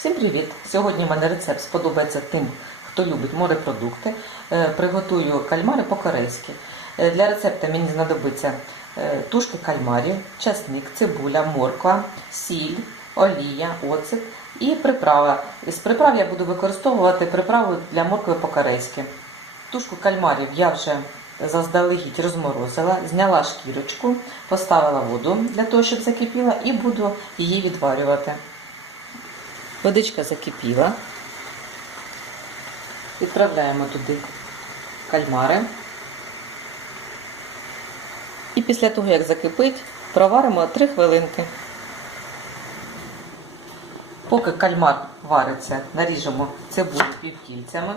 Всім привіт! Сьогодні в мене рецепт сподобається тим, хто любить морепродукти. Е, Приготую кальмари по-корейськи. Е, Для рецепту мені знадобиться е, тушки кальмарів, часник, цибуля, морква, сіль, олія, оцет і приправа. З приправ я буду використовувати приправу для моркви по-корейськи. Тушку кальмарів я вже заздалегідь розморозила, зняла шкірочку, поставила воду для того, щоб закипіла, і буду її відварювати. Водичка закипіла. Відправляємо туди кальмари. І після того, як закипить, проваримо 3 хвилинки. Поки кальмар вариться, наріжемо цибулю півкільцями.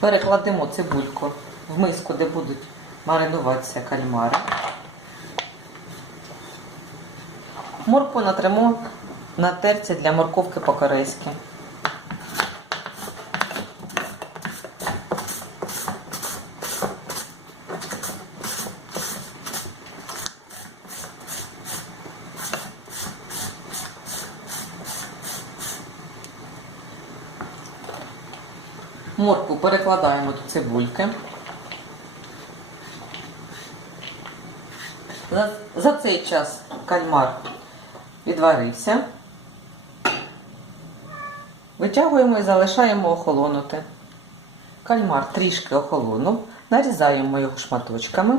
Перекладемо цибульку в миску, де будуть маринуватися кальмари. Моркву натримо на терці для морковки по-корейськи. Моркву перекладаємо до цибульки. За, цей час кальмар відварився. Витягуємо і залишаємо охолонути. Кальмар трішки охолонув, нарізаємо його шматочками.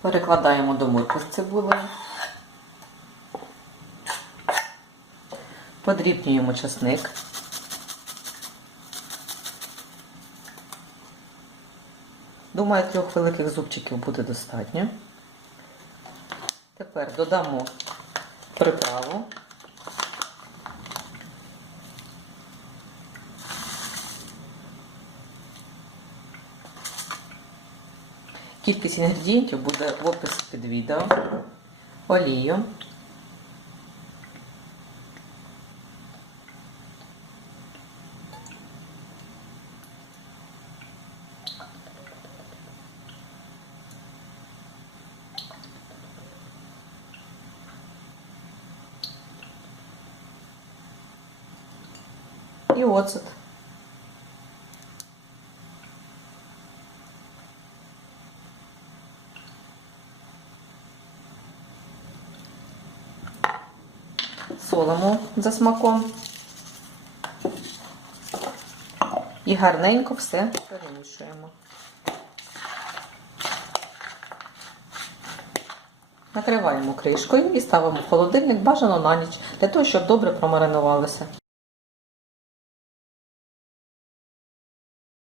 Перекладаємо до моркви з цибулею. Подрібнюємо часник. Думаю, трьох великих зубчиків буде достатньо. Тепер додамо приправу. Кількість інгредієнтів буде в описі під відео. Олію. І оцет. Солимо за смаком. І гарненько все перемішуємо. Накриваємо кришкою і ставимо в холодильник бажано на ніч, для того, щоб добре промаринувалося.